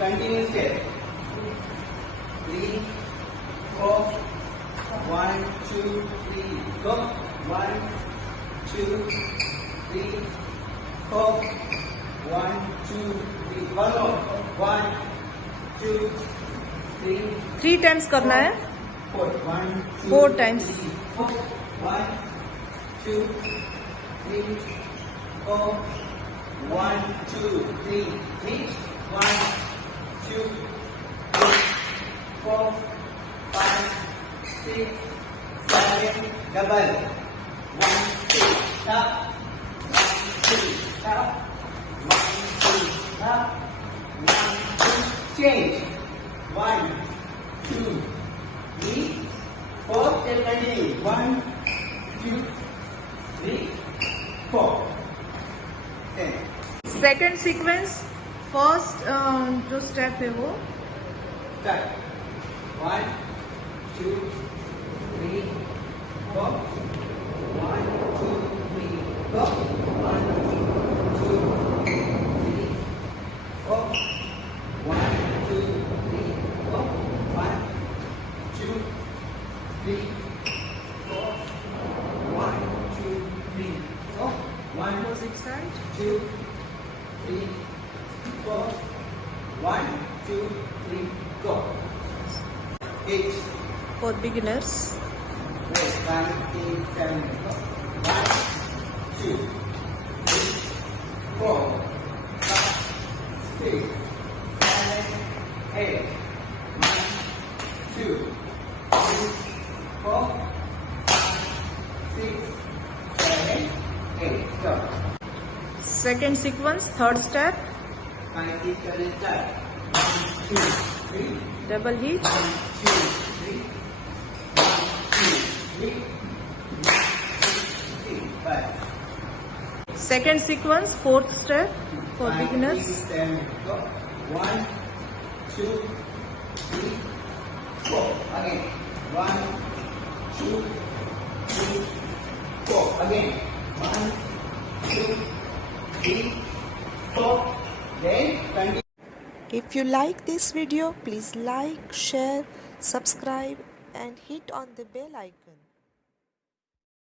Continue step. 3, 4, 1, 2, 3, go. 1, 2, 3, 4, 1, 2, 3. One more. 1, 2, 3. 3 times करना है. 4. 1, 2, 4 times. 3, 4. 1, 2, 3, 4. 1, 2, 3. Reach. 1, 2, 3, 4, 5, 6, 7. Double. 1, 2, stop. 1, 2, stop. 1, 2, stop. 1, 2, change. 1, 2, 3, 4. Still continue. 1, 2, 3, 4. 10. Second sequence first जो step है वो Start. 1, 2, 3, 4. 1, 2, 3, go. 1, 2, 3, 4. 1, 2, 3, go. 1, 2, 3, 4. 1, 2, 3, go. 1, opposite side. 2, 3, 4. 1, 2, 3, go. 8. For beginners. Wait, 5, 6, 7, go. 1, 2, 3, 4, 5, 6, 7, 8. 1, 2, 3, 4, 5, 6, 7, 8. Go. Second sequence third step 5, 6, 7, start. 1, 2, 3. Double hit. 1, 2, 3. 1, 2, 3. 1, 2, 3. 5. Second sequence fourth step for 5, beginners. 6, 7, go. 1, 2, 3, 4. Again. 1, 2, 3, 4. Again. 1, 2, 3, 4. Then continue. If you like this video, please like, share, subscribe and hit on the bell icon.